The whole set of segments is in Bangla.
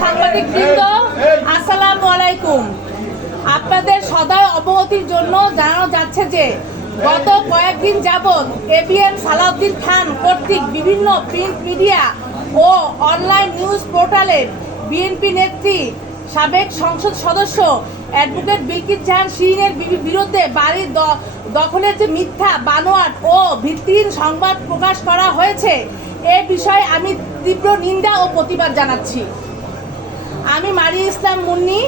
সাংবাদিক বৃন্দ আসসালামু আলাইকুম। আপনাদের সদয় অবগতির জন্য জানানো যাচ্ছে যে, গত কয়েকদিন যাবৎ এবিএম সালাউদ্দিন খান কর্তৃক বিভিন্ন প্রিন্ট মিডিয়া ও অনলাইন নিউজ পোর্টালে বিএনপি নেত্রী, সাবেক সংসদ সদস্য অ্যাডভোকেট বিলকিত জাহান শিরিনের বিরুদ্ধে বাড়ির দখলের যে মিথ্যা বানোয়াট ও ভিত্তিহীন সংবাদ প্রকাশ করা হয়েছে, এ বিষয়ে আমি তীব্র নিন্দা ও প্রতিবাদ জানাচ্ছি। আমি মারি ইসলাম মুন্নি,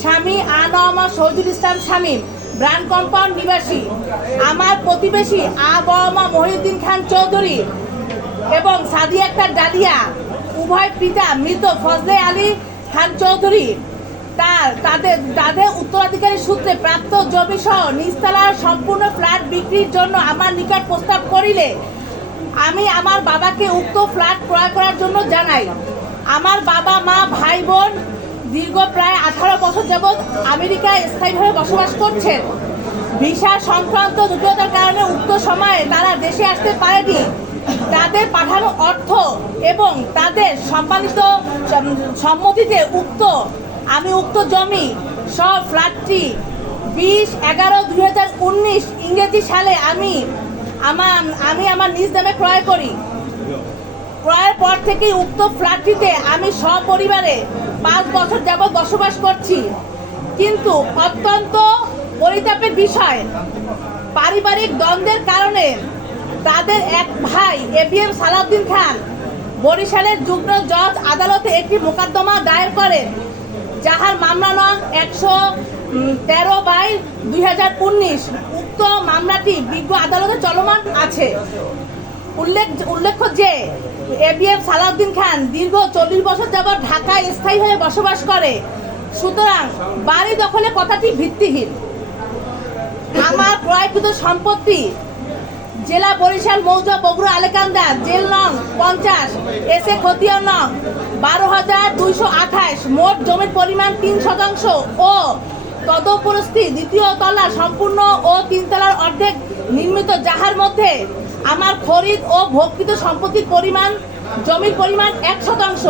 স্বামী আনমা শহীদুল ইসলাম শামীম ব্রান্ড কম্পাউন্ড নিবাসী। আমার প্রতিবেশী আবমা মহিউদ্দিন খান চৌধুরী এবং সাদি আক্তার ডালিয়া, উভয় পিতা মৃত ফজলে আলী খান চৌধুরী। তার তাদের তাদের উত্তরাধিকারী সূত্রে প্রাপ্ত জমি সহ নিস্তালার সম্পূর্ণ ফ্ল্যাট বিক্রির জন্য আমার নিকট প্রস্তাব করিলে, আমি আমার বাবাকে উক্ত ফ্ল্যাট ক্রয় করার জন্য জানাই। আমার বাবা, মা, ভাই, বোন দীর্ঘ প্রায় আঠারো বছর যাবৎ আমেরিকায় স্থায়ীভাবে বসবাস করছেন। ভিসা সংক্রান্ত জটিলতার কারণে উক্ত সময়ে তারা দেশে আসতে পারেনি। তাদের পাঠানো অর্থ এবং তাদের সম্মানিত সম্মতিতে উক্ত, আমি উক্ত জমি, সব ফ্ল্যাটটি বিশ এগারো দুই হাজার উনিশ ইংরেজি সালে আমি, আমার আমি আমার নিজ নামে ক্রয় করি। ক্রয়ের পর থেকেই উক্ত ফ্ল্যাটটিতে আমি সপরিবারে পাঁচ বছর যাবৎ বসবাস করছি। কিন্তু অত্যন্ত পরিতাপের বিষয়, পারিবারিক দ্বন্দ্বের কারণে তাদের এক ভাই এবিএম সালাউদ্দিন খান, বরিশালের যুগ্ম জজ আদালতে একটি মোকদ্দমা দায়ের করেন, যাহার মামলা নং একশো তেরো বাই দুই হাজার উনিশ। উক্ত মামলাটি বিজ্ঞ আদালতে চলমান আছে। উল্লেখ উল্লেখ্য যে এবিএম সালাউদ্দিন খান দীর্ঘ চল্লিশ বছর যাবৎ ঢাকায় স্থায়ীভাবে বসবাস করে। সুতরাং বাড়ি দখলে কথাটি ভিত্তিহীন। আমার ক্রয়কৃত সম্পত্তি জেলা বরিশাল, মৌজা, বগুড়া আলেকান্দা জেল নং পঞ্চাশ, এস এ খতিয়ান নং বারো হাজার দুইশো আঠাশ, মোট জমির পরিমাণ তিন শতাংশ ও তদপরস্থি দ্বিতীয় তলা সম্পূর্ণ ও তিনতলার অর্ধেক নির্মিত যাহার মধ্যে আমার খরিদ ও ভোগকৃত সম্পত্তির পরিমাণ, জমির পরিমাণ এক শতাংশ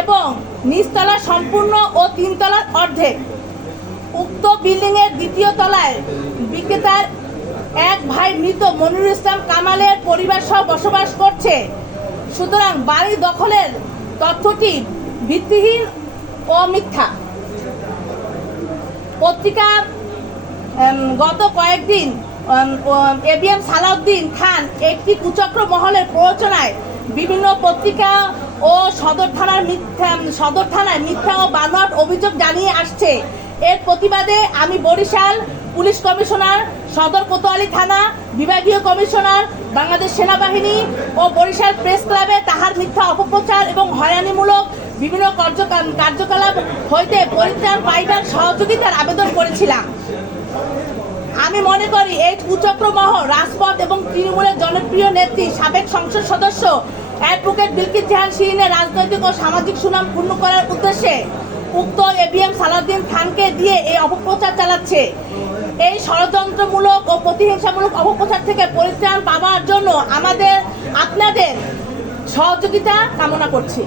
এবং নিচতলা সম্পূর্ণ ও তিনতলার অর্ধেক। উক্ত বিল্ডিং এর দ্বিতীয় তলায় বিক্রেতার এক ভাই মৃত মনিরুল ইসলাম কামালের পরিবার সহ বসবাস করছে। সুতরাং বাড়ি দখলের তথ্যটি ভিত্তিহীন ও মিথ্যা। পত্রিকা গত কয়েকদিন এবিএম সালাউদ্দিন খান একটি কুচক্র মহলের প্ররোচনায় বিভিন্ন পত্রিকা ও সদর থানার মিথ্যা সদর থানায় মিথ্যা ও বানোয়াট অভিযোগ জানিয়ে আসছে। এর প্রতিবাদে আমি বরিশাল পুলিশ কমিশনার, সদর কোতোয়ালি থানা, বিভাগীয় কমিশনার, বাংলাদেশ সেনাবাহিনী ও বরিশাল প্রেস ক্লাবে তাহার মিথ্যা অপপ্রচার এবং হয়রানিমূলক বিভিন্ন কার্যক- কার্যকলাপ হইতে পরিত্রাণ পাইবার সহযোগিতার আবেদন করেছিলাম। আমি মনে করি এই কুচক্র মহ, রাজপথ এবং তৃণমূলের জনপ্রিয় নেত্রী, সাবেক সংসদ সদস্য অ্যাডভোকেট বিলকিত জাহান শিরিনের রাজনৈতিক ও সামাজিক সুনাম পূর্ণ করার উদ্দেশ্যে উক্ত এবিএম সালাউদ্দিন খানকে দিয়ে এই অপপ্রচার চালাচ্ছে। এই ষড়যন্ত্রমূলক ও প্রতিহিংসামূলক অপপ্রচার থেকে পরিত্রাণ পাওয়ার জন্য আমাদের আপনাদের সহযোগিতা কামনা করছি।